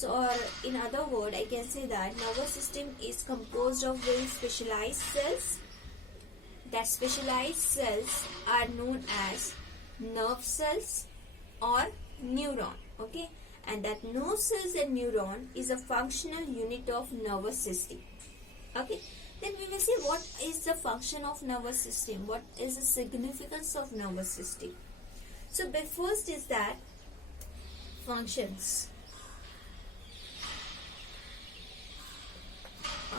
So, or in other word, I can say that nervous system is composed of very specialized cells. That specialized cells are known as nerve cells or neuron. Okay, and that nerve cells and neuron is a functional unit of nervous system. Okay, then we will see what is the function of nervous system, what is the significance of nervous system. So first is that functions.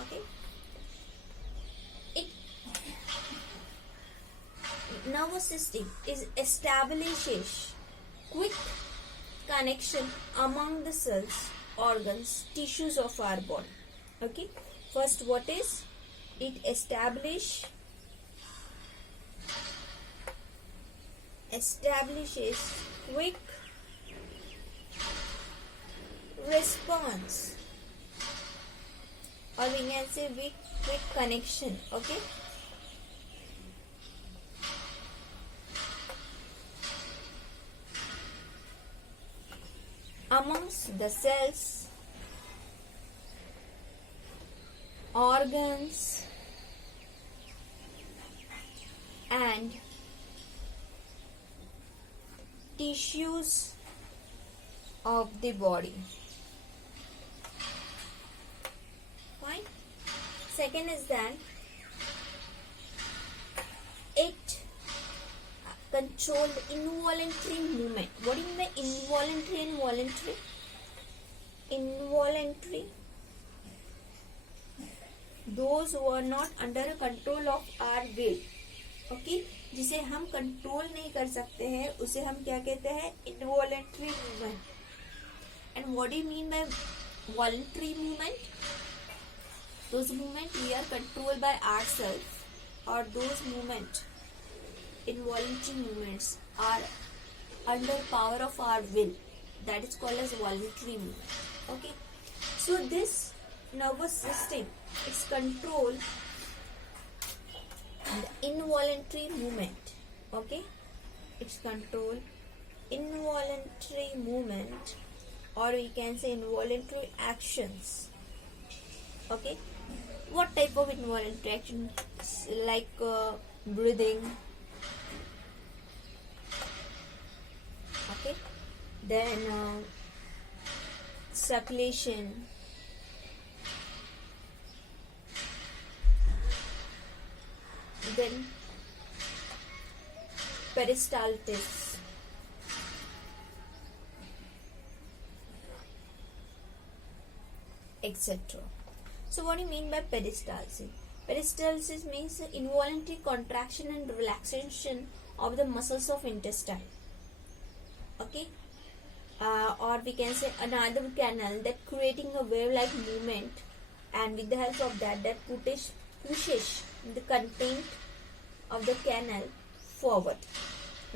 Okay, nervous system establishes quick connection among the cells, organs, tissues of our body. Okay, first what is it? Establishes quick response, or we can say quick connection. Okay, amongst the cells, organs, and tissues of the body. Fine. Second is that it controlled involuntary movement. What do you mean by involuntary and voluntary? Involuntary, those who are not under control of our will. Okay, जिसे हम control नहीं कर सकते हैं उसे हम क्या कहते हैं? Involuntary movement. And what do you mean by voluntary movement? Those movement we are controlled by ourself, और those movement, involuntary movements, are under power of our will. That is called as voluntary movement. Okay, so this nervous system is control the involuntary movement. Okay, it's control involuntary movement, or we can say involuntary actions. Okay, what type of involuntary actions? Like breathing. Okay, then circulation, then peristalsis, etc. So what do you mean by peristalsis? Peristalsis means involuntary contraction and relaxation of the muscles of intestine. Okay, or we can say another canal that creating a wave-like movement, and with the help of that pushes the content of the canal forward,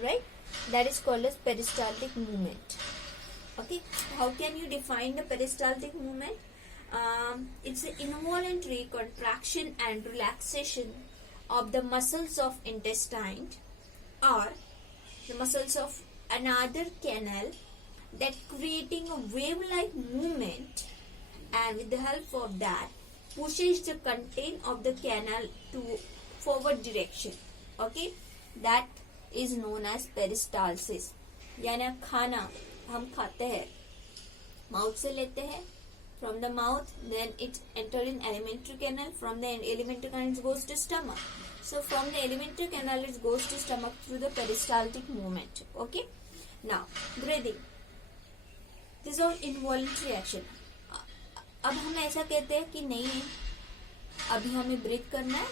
right? That is called as peristaltic movement. Okay, how can you define the peristaltic movement? It's an involuntary contraction and relaxation of the muscles of intestine or the muscles of another canal that creating a wave-like movement, and with the help of that pushes the content of the canal to forward direction. Okay, that is known as peristalsis. यानी खाना हम खाते हैं, mouth से लेते हैं, from the mouth, then it enter in alimentary canal, from the alimentary canal it goes to stomach. So from the alimentary canal it goes to stomach through the peristaltic movement. Okay, now breathing, this is all involuntary action. अब हम ऐसा कहते हैं कि नहीं, अभी हमें breathe करना है,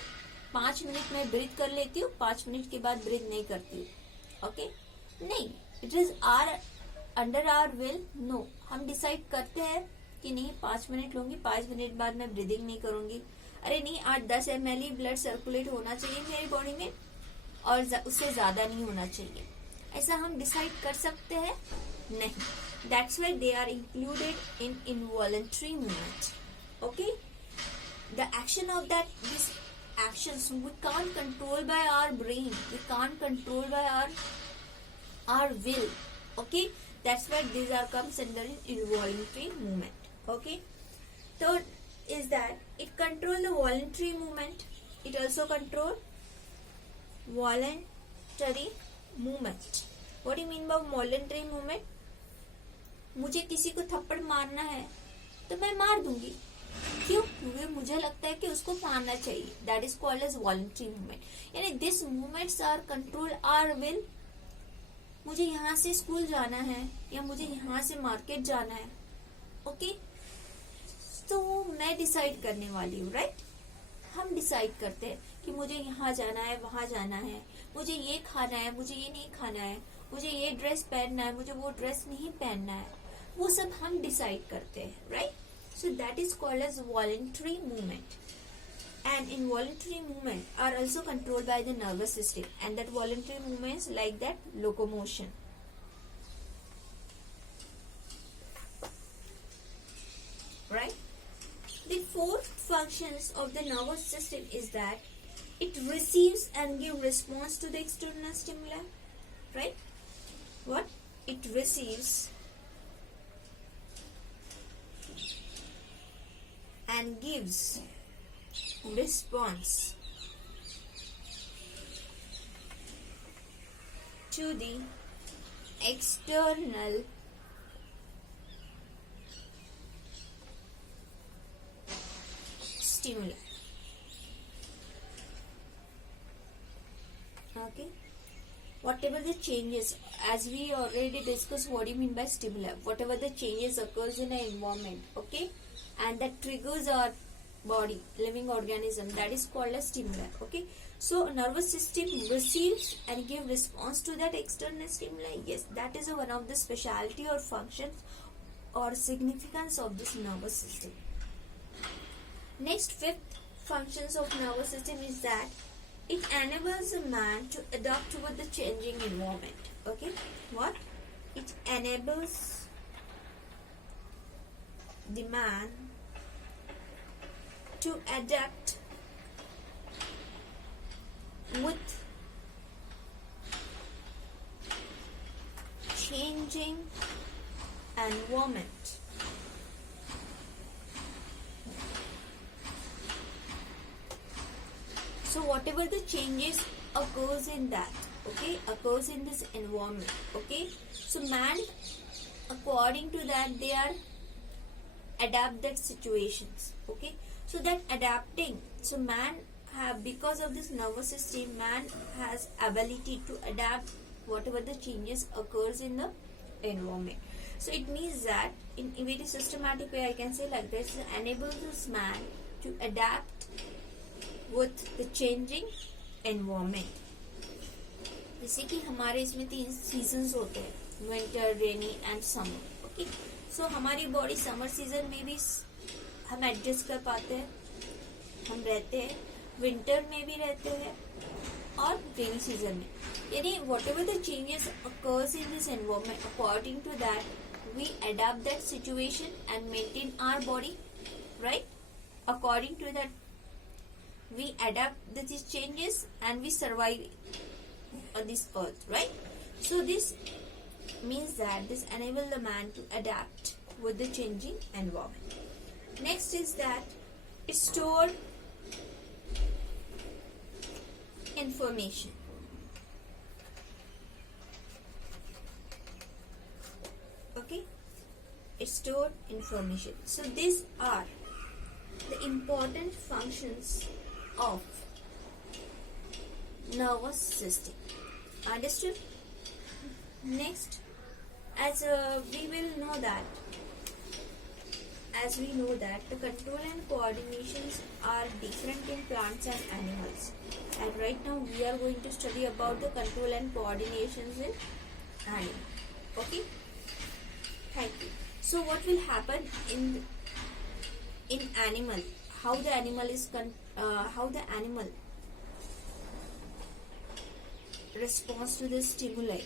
5 मिनट में ब्रीथ कर लेती हूँ, 5 मिनट के बाद ब्रीथ नहीं करती हूँ. ओके, नहीं, it is under our will. No, हम डिसाइड करते हैं कि नहीं 5 मिनट लूंगी, 5 मिनट बाद मैं ब्रीदिंग नहीं करूंगी. अरे नहीं, 8-10 ml ब्लड सर्कुलेट होना चाहिए मेरी बॉडी में और उससे ज्यादा नहीं होना चाहिए. ऐसा हम डिसाइड कर सकते हैं? नहीं. That's why they are included in involuntary movement. Okay, the action of these actions we can't control by our brain, we can't control by our will. Okay, that's why these are comes under involuntary movement. Okay. Third is that it control the voluntary movement. It also control voluntary movement. What do you mean by voluntary movement? मुझे किसी को थप्पड़ मारना है तो मैं मार दूंगी. क्यों? क्योंकि मुझे लगता है कि उसको मारना चाहिए. That is called as voluntary movement. यानी this movements are control our will. मुझे यहाँ से स्कूल जाना है या मुझे यहाँ से मार्केट जाना है. ओके, तो मैं डिसाइड करने वाली हूँ. राइट, हम डिसाइड करते हैं कि मुझे यहाँ जाना है, वहां जाना है, मुझे ये खाना है, मुझे ये नहीं खाना है, मुझे ये ड्रेस पहनना है, मुझे वो ड्रेस नहीं पहनना है. वो सब हम डिसाइड करते हैं. Right, so that is called as voluntary movement. And involuntary movement are also controlled by the nervous system, and that voluntary movements like that locomotion. Right, the fourth functions of the nervous system is that it receives and gives response to the external stimuli. Right, what it receives and gives response to the external stimuli. Okay, whatever the changes, as we already discussed what do you mean by stimuli, whatever the changes occurs in an environment, okay, and that triggers our body, living organism, that is called as stimuli. Okay, so nervous system receives and give response to that external stimuli. Yes, that is one of the specialty or functions or significance of this nervous system. Next, fifth functions of nervous system is that it enables a man to adapt with the changing environment. Okay, what? It enables the man to adapt with changing environment. So whatever the changes occurs in that, okay, occurs in this environment, okay, so man according to that they are adapt that situations. Okay, so that adapting, so man have, because of this nervous system, man has ability to adapt whatever the changes occurs in the environment. So it means that in a very systematic way I can say like this, enables this man to adapt with the changing environment. जैसे कि हमारे इसमें 3 seasons होते हैं, winter, rainy and summer. Okay, so हमारी body summer season में भी हम एडजस्ट कर पाते हैं, हम रहते हैं, विंटर में भी रहते हैं और रेनी सीजन में. यानी whatever the changes occurs in this environment, according to that we adopt that situation and maintain our body. Right, according to that we adapt these changes and we survive on this earth. Right, so this means that this enable the man to adapt with the changing environment. Next is that it store information. Okay, it store information. So these are the important functions of nervous system. Understood? Next, as we know that the control and coordinations are different in plants and animals, and right now we are going to study about the control and coordinations in animals. Okay, thank you. So what will happen in animal, how the animal is how the animal responds to the stimuli.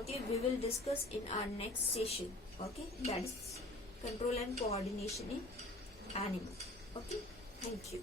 Okay, we will discuss in our next session. Okay, that is control and coordination in animal. Okay, thank you.